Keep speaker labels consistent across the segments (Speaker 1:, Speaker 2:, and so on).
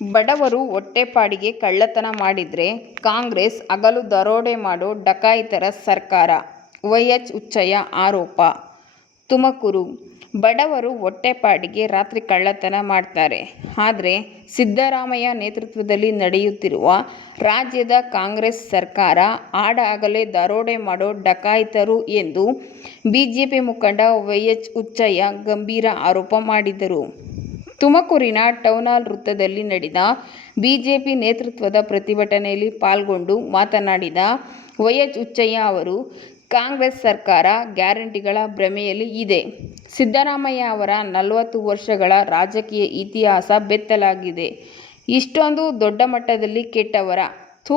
Speaker 1: ಬಡವರು ಹೊಟ್ಟೆಪಾಡಿಗೆ ಕಳ್ಳತನ ಮಾಡಿದ್ರೆ ಕಾಂಗ್ರೆಸ್ ಹಗಲು ದರೋಡೆ ಮಾಡೋ ಡಕಾಯಿತರ ಸರ್ಕಾರ. ವೈಎಚ್ ಹುಚ್ಚಯ್ಯ ಆರೋಪ. ತುಮಕೂರು. ಬಡವರು ಹೊಟ್ಟೆಪಾಡಿಗೆ ರಾತ್ರಿ ಕಳ್ಳತನ ಮಾಡ್ತಾರೆ. ಆದರೆ ಸಿದ್ದರಾಮಯ್ಯ ನೇತೃತ್ವದಲ್ಲಿ ನಡೆಯುತ್ತಿರುವ ರಾಜ್ಯದ ಕಾಂಗ್ರೆಸ್ ಸರ್ಕಾರ ಆಡಾಗಲೇ ದರೋಡೆ ಮಾಡೋ ಡಕಾಯಿತರು ಎಂದು ಬಿಜೆಪಿ ಮುಖಂಡ ವೈಎಚ್ ಹುಚ್ಚಯ್ಯ ಗಂಭೀರ ಆರೋಪ ಮಾಡಿದರು. ತುಮಕೂರಿನ ಟೌನ್ಹಾಲ್ ವೃತ್ತದಲ್ಲಿ ನಡೆದ ಬಿಜೆಪಿ ನೇತೃತ್ವದ ಪ್ರತಿಭಟನೆಯಲ್ಲಿ ಪಾಲ್ಗೊಂಡು ಮಾತನಾಡಿದ ವೈಎಚ್ ಹುಚ್ಚಯ್ಯ ಅವರು, ಕಾಂಗ್ರೆಸ್ ಸರ್ಕಾರ ಗ್ಯಾರಂಟಿಗಳ ಭ್ರಮೆಯಲ್ಲಿ ಇದೆ. ಸಿದ್ದರಾಮಯ್ಯ ಅವರ ನಲವತ್ತು ವರ್ಷಗಳ ರಾಜಕೀಯ ಇತಿಹಾಸ ಬೆತ್ತಲಾಗಿದೆ. ಇಷ್ಟೊಂದು ದೊಡ್ಡ ಮಟ್ಟದಲ್ಲಿ ಕೆಟ್ಟವರ ಥೂ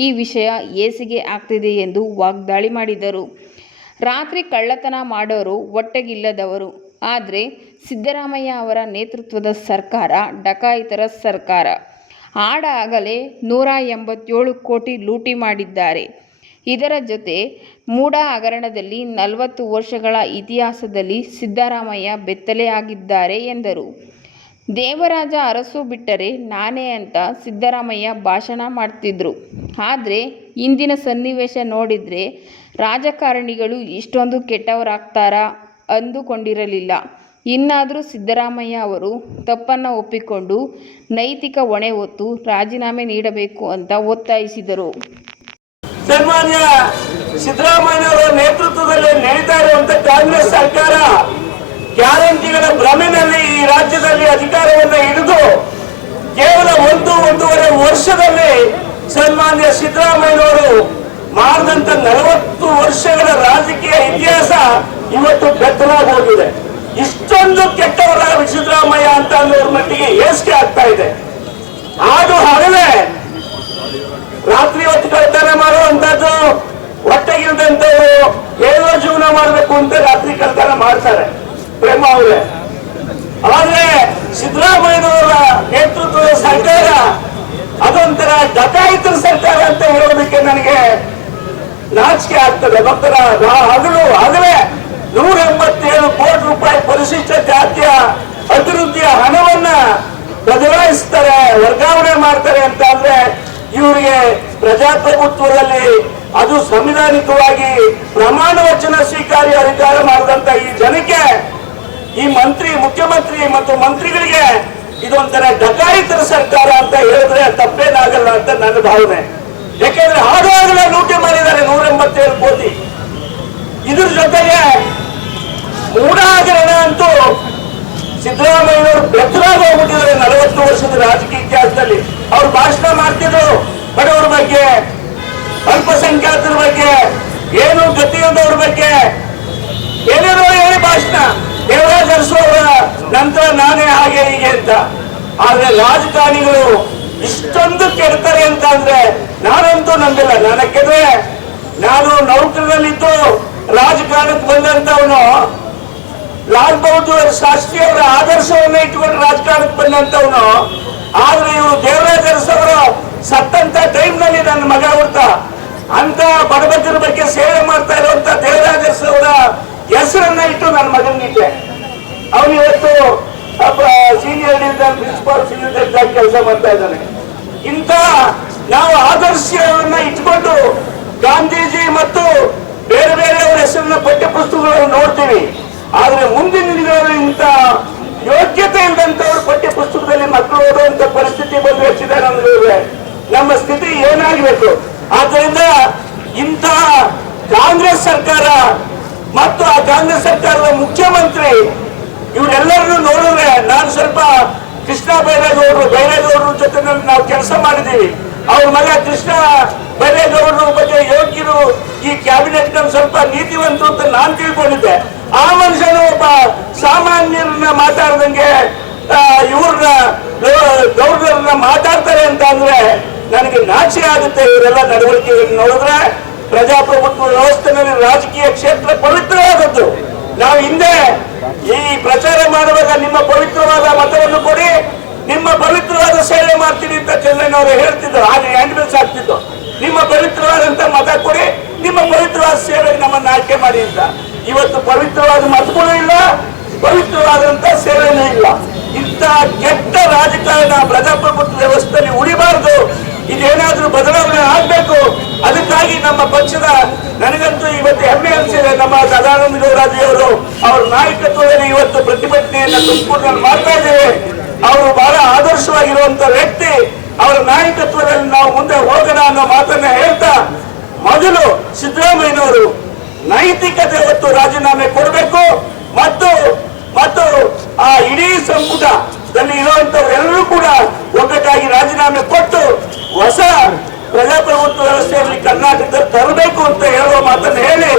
Speaker 1: ಈ ವಿಷಯ ಏಸಿಗೆ ಆಗ್ತಿದೆ ಎಂದು ವಾಗ್ದಾಳಿ ಮಾಡಿದರು. ರಾತ್ರಿ ಕಳ್ಳತನ ಮಾಡೋರು ಹೊಟ್ಟೆಗಿಲ್ಲದವರು ಆದರೆ ಸಿದ್ದರಾಮಯ್ಯ ಅವರ ನೇತೃತ್ವದ ಸರ್ಕಾರ, ಡಕಾಯಿತರ ಸರ್ಕಾರ. ಆಡಾಗಲೇ ನೂರ ಎಂಬತ್ತೇಳು ಕೋಟಿ ಲೂಟಿ ಮಾಡಿದ್ದಾರೆ. ಇದರ ಜೊತೆ ಮೂಡ ಹಗರಣದಲ್ಲಿ ನಲವತ್ತು ವರ್ಷಗಳ ಇತಿಹಾಸದಲ್ಲಿ ಸಿದ್ದರಾಮಯ್ಯ ಬೆತ್ತಲೆಯಾಗಿದ್ದಾರೆ ಎಂದರು. ದೇವರಾಜ ಅರಸು ಬಿಟ್ಟರೆ ನಾನೇ ಅಂತ ಸಿದ್ದರಾಮಯ್ಯ ಭಾಷಣ ಮಾಡ್ತಿದ್ರು. ಆದರೆ ಇಂದಿನ ಸನ್ನಿವೇಶ ನೋಡಿದರೆ ರಾಜಕಾರಣಿಗಳು ಇಷ್ಟೊಂದು ಕೆಟ್ಟವರಾಗ್ತಾರಾ ಅಂದುಕೊಂಡಿರಲಿಲ್ಲ. ಇನ್ನಾದರೂ ಸಿದ್ದರಾಮಯ್ಯ ಅವರು ತಪ್ಪನ್ನು ಒಪ್ಪಿಕೊಂಡು ನೈತಿಕ ಹೊಣೆ ಹೊತ್ತು ರಾಜೀನಾಮೆ ನೀಡಬೇಕು ಅಂತ ಒತ್ತಾಯಿಸಿದರು.
Speaker 2: ಸನ್ಮಾನ್ಯ ಸಿದ್ದರಾಮಯ್ಯನವರ ನೇತೃತ್ವದಲ್ಲಿ ನಡೀತಾ ಇರುವಂತ ಕಾಂಗ್ರೆಸ್ ಸರ್ಕಾರ ಗ್ಯಾರಂಟಿಗಳ ಭ್ರಮೆನಲ್ಲಿ ಈ ರಾಜ್ಯದಲ್ಲಿ ಅಧಿಕಾರವನ್ನು ಹಿಡಿದು ಕೇವಲ ಒಂದು, ಒಂದೂವರೆ ವರ್ಷದಲ್ಲಿ ಸನ್ಮಾನ್ಯ ಸಿದ್ದರಾಮಯ್ಯನವರು ಮಾಡಿದಂತ ನಲವತ್ತು ವರ್ಷಗಳ ರಾಜಕೀಯ ಇತಿಹಾಸ ಇವತ್ತು ಬೆತ್ತಲಾಗಿ ಇಷ್ಟೊಂದು ಕೆಟ್ಟವರ ಸಿದ್ದರಾಮಯ್ಯ ಅಂತ ಅನ್ನೋರ ಮಟ್ಟಿಗೆ ಏಸಿಗೆ ಆಗ್ತಾ ಇದೆ ಆದು ಹಗಲೇ ರಾತ್ರಿ ಹೊತ್ತು ಕಳ್ತನ ಮಾಡುವಂತದ್ದು ಹೊಟ್ಟೆಗಿಲ್ದಂತವ್ರು ಏನೋ ಜೀವನ ಮಾಡಬೇಕು ಅಂತ ರಾತ್ರಿ ಕಳ್ತನ ಮಾಡ್ತಾರೆ. ಪ್ರೇಮ ಅವರೇ. ಆದ್ರೆ ಸಿದ್ದರಾಮಯ್ಯನವರ ನೇತೃತ್ವದ ಸರ್ಕಾರ ಅದೊಂಥರ ಡಕಾಯಿತರ ಸರ್ಕಾರ ಅಂತ ಹೇಳೋದಕ್ಕೆ ನನಗೆ ನಾಚಿಕೆ ಆಗ್ತದೆ. ಭಕ್ತರ ಹಗಲು ಆಗಲೇ ನೂರ ಎಂಬತ್ತೇಳು ಕೋಟಿ ರೂಪಾಯಿ ಪರಿಶಿಷ್ಟ ಜಾತಿಯ ಅಭಿವೃದ್ಧಿಯ ಹಣವನ್ನ ಬದಲಾಯಿಸ್ತಾರೆ, ವರ್ಗಾವಣೆ ಮಾಡ್ತಾರೆ ಅಂತ ಅಂದ್ರೆ ಇವರಿಗೆ ಪ್ರಜಾಪ್ರಭುತ್ವದಲ್ಲಿ ಅದು ಸಂವಿಧಾನಿಕವಾಗಿ ಪ್ರಮಾಣ ವಚನ ಸ್ವೀಕಾರಿ ಅಧಿಕಾರ ಮಾಡಿದಂತ ಈ ಜನಕ್ಕೆ ಈ ಮಂತ್ರಿ, ಮುಖ್ಯಮಂತ್ರಿ ಮತ್ತು ಮಂತ್ರಿಗಳಿಗೆ ಇದೊಂಥರ ಡಕಾಯಿತರ ಸರ್ಕಾರ ಅಂತ ಹೇಳಿದ್ರೆ ತಪ್ಪೇನಾಗಲ್ಲ ಅಂತ ನನ್ನ ಭಾವನೆ. ಯಾಕೆಂದ್ರೆ ಹಾಡುವಾಗಲೇ ಲೂಟಿ ಮಾಡಿದ್ದಾರೆ ನೂರ ಎಂಬತ್ತೇಳು ಕೋಟಿ. ಇದ್ರ ಜೊತೆಗೆ ಮೂಢ ಹಗರಣ ಅಂತೂ ಸಿದ್ದರಾಮಯ್ಯನವರು ಬೆತ್ತರಾಗಿ ಹೋಗ್ಬಿಟ್ಟಿದ್ದಾರೆ ನಲವತ್ತು ಅಂತ ಆದ್ರೆ ರಾಜಕಾರಣಿಗಳು ಇಷ್ಟೊಂದು ಕೆಡ್ತಾರೆ ಅಂತ ಅಂದ್ರೆ ನಾನಂತೂ ನಂಬಿಲ್ಲ. ನನಗೆ ನಾನು ನೌಕರದಲ್ಲಿದ್ದು ರಾಜಕಾರಣಕ್ಕೆ ಬಂದಂತವನು ಲಾಲ್ ಬಹದ್ದೂರ್ ಶಾಸ್ತ್ರಿ ಅವರ ಆದರ್ಶವನ್ನ ಇಟ್ಕೊಂಡು ರಾಜಕಾರಣಕ್ಕೆ ಬಂದಂತವನು ಆದ್ರೆ ಇವರು ದೇವರಾಜ ಅರಸವರು ಸತ್ತಂತ ಟೈಮ್ನಲ್ಲಿ ನನ್ನ ಮಗ ಹುಡ್ತ. ಅಂತ ಬಡಬಗ್ಗರ ಬಗ್ಗೆ ಸೇವೆ ಮಾಡ್ತಾ ಇರುವಂತ ದೇವರಾಜ ಅವರ ಹೆಸರನ್ನ ಇಟ್ಟು ನನ್ನ ಮಗನಿಗೆ. ಅವನು ಇವತ್ತು ಪ್ರಿನ್ಸಿಪಾಲ್ ಆಗಿ ಕೆಲಸ ಮಾಡ್ತಾ ಇದ್ದಾನೆ. ಇಂತ ನಾವು ಆದರ್ಶವನ್ನ ಇಟ್ಕೊಂಡು ಗಾಂಧೀಜಿ ಮತ್ತು ಬೇರೆ ಬೇರೆಯವರ ಹೆಸರಿನ ಪಠ್ಯ ಪುಸ್ತಕಗಳನ್ನು ನೋಡ್ತೀವಿ. ಆದ್ರೆ ಮುಂದಿನ ದಿನಗಳಲ್ಲಿ ಇಂಥ ಯೋಗ್ಯತೆ ಇಲ್ಲದಂತವ್ರು ಪಠ್ಯ ಪುಸ್ತಕದಲ್ಲಿ ಮಕ್ಕಳು ಓದುವಂತ ಪರಿಸ್ಥಿತಿ ಬಂದು ಸಿದ್ದರಾಮಯ್ಯ ನಮ್ಮ ಸ್ಥಿತಿ ಏನಾಗಬೇಕು? ಆದ್ರಿಂದ ಇಂತಹ ಕಾಂಗ್ರೆಸ್ ಸರ್ಕಾರ ಮತ್ತು ಆ ಕಾಂಗ್ರೆಸ್ ಸರ್ಕಾರದ ಮುಖ್ಯಮಂತ್ರಿ, ಇವರೆಲ್ಲರನ್ನು ನೋಡಿದ್ರೆ ನಾನು ಸ್ವಲ್ಪ ಕೃಷ್ಣ ಬೈರೇಗೌಡರು ಬೈರೇಗೌಡರ ಜೊತೆ ನಾವು ಮಾಡಿದ್ದೀವಿ ಅವ್ರ ಮಗ ಕೃಷ್ಣ ಬರೇಗೌಡರು ಬಗ್ಗೆ ಯೋಗ್ಯರು ಈ ಕ್ಯಾಬಿನೆಟ್ನಲ್ಲಿ ಸ್ವಲ್ಪ ನೀತಿವಂತರು ಅಂತ ನಾನು ತಿಳ್ಕೊಂಡಿದ್ದೆ. ಆ ಮನುಷ್ಯನು ಒಬ್ಬ ಸಾಮಾನ್ಯರನ್ನ ಮಾತಾಡ್ದಂಗೆ ಇವ್ರನ್ನ ಗೌರ್ನರ್ನ ಮಾತಾಡ್ತಾರೆ ಅಂತ ಅಂದ್ರೆ ನನಗೆ ನಾಚಿಕೆ ಆಗುತ್ತೆ ಇವರೆಲ್ಲ ನಡವಳಿಕೆಗಳನ್ನು ನೋಡಿದ್ರೆ. ಪ್ರಜಾಪ್ರಭುತ್ವ ವ್ಯವಸ್ಥೆನಲ್ಲಿ ರಾಜಕೀಯ ಕ್ಷೇತ್ರ ಪವಿತ್ರವಾದದ್ದು. ನಾವು ಹಿಂದೆ ಈ ಪ್ರಚಾರ ಮಾಡುವಾಗ ನಿಮ್ಮ ಪವಿತ್ರವಾದ ಮತವನ್ನು ಕೊಡಿ ನಿಮ್ಮ ಪವಿತ್ರವಾದ ಸೇವೆ ಮಾಡ್ತೀನಿ ಅಂತ ಚೆನ್ನೈನವರು ಹೇಳ್ತಿದ್ರು ಆಗ ಆಂಬುಲೆನ್ಸ್ ಆಗ್ತಿದ್ದು ನಿಮ್ಮ ಪವಿತ್ರವಾದಂತ ಮತ ಕೊಡಿ, ನಿಮ್ಮ ಪವಿತ್ರವಾದ ಸೇವೆ ನಮ್ಮನ್ನ ಆಯ್ಕೆ ಮಾಡಿ ಅಂತ. ಇವತ್ತು ಪವಿತ್ರವಾದ ಮತಗಳು ಇಲ್ಲ, ಪವಿತ್ರವಾದಂತ ಸೇವೆನೂ ಇಲ್ಲ. ಇಂಥ ಕೆಟ್ಟ ರಾಜಕಾರಣ ಪ್ರಜಾಪ್ರಭುತ್ವ ವ್ಯವಸ್ಥೆಯಲ್ಲಿ ಉಳಿಬಾರದು. ಇದೇನಾದ್ರೂ ಬದಲಾವಣೆ ಆಗ್ಬೇಕು. ಅದಕ್ಕಾಗಿ ನಮ್ಮ ಪಕ್ಷದ, ನನಗಂತೂ ಇವತ್ತು ಹೆಮ್ಮೆ ಅನಿಸಿದೆ, ನಮ್ಮ ಸದಾನಂದ ಗೌಡಾಜಿಯವರು ಅವ್ರ ನಾಯಕತ್ವದಲ್ಲಿ ಇವತ್ತು ಪ್ರತಿಭಟನೆಯನ್ನು ತುಮಕೂರಿನಲ್ಲಿ ಮಾಡ್ತಾ ಇದ್ದೇವೆ. ಅವರು ಬಹಳ ಆದರ್ಶವಾಗಿರುವಂತ ವ್ಯಕ್ತಿ. ಅವರ ನಾಯಕತ್ವದಲ್ಲಿ ನಾವು ಮುಂದೆ ಹೋಗೋಣ ಅನ್ನೋ ಮಾತನ್ನ ಹೇಳ್ತಾ ಮೊದಲು ಸಿದ್ದರಾಮಯ್ಯನವರು ನೈತಿಕತೆ ಹೊತ್ತು ರಾಜೀನಾಮೆ ಕೊಡಬೇಕು. ಮತ್ತು ಮತ್ತು ಆ ಇಡೀ ಸಂಪುಟದಲ್ಲಿ ಇರುವಂತವರೆಲ್ಲರೂ ಕೂಡ ಒಗ್ಗಟ್ಟಾಗಿ ರಾಜೀನಾಮೆ ಕೊಟ್ಟು ಹೊಸ ಪ್ರಜಾಪ್ರಭುತ್ವ ವ್ಯವಸ್ಥೆಯಲ್ಲಿ ಕರ್ನಾಟಕದಲ್ಲಿ ತರಬೇಕು ಅಂತ ಹೇಳುವ ಮಾತನ್ನು ಹೇಳಿ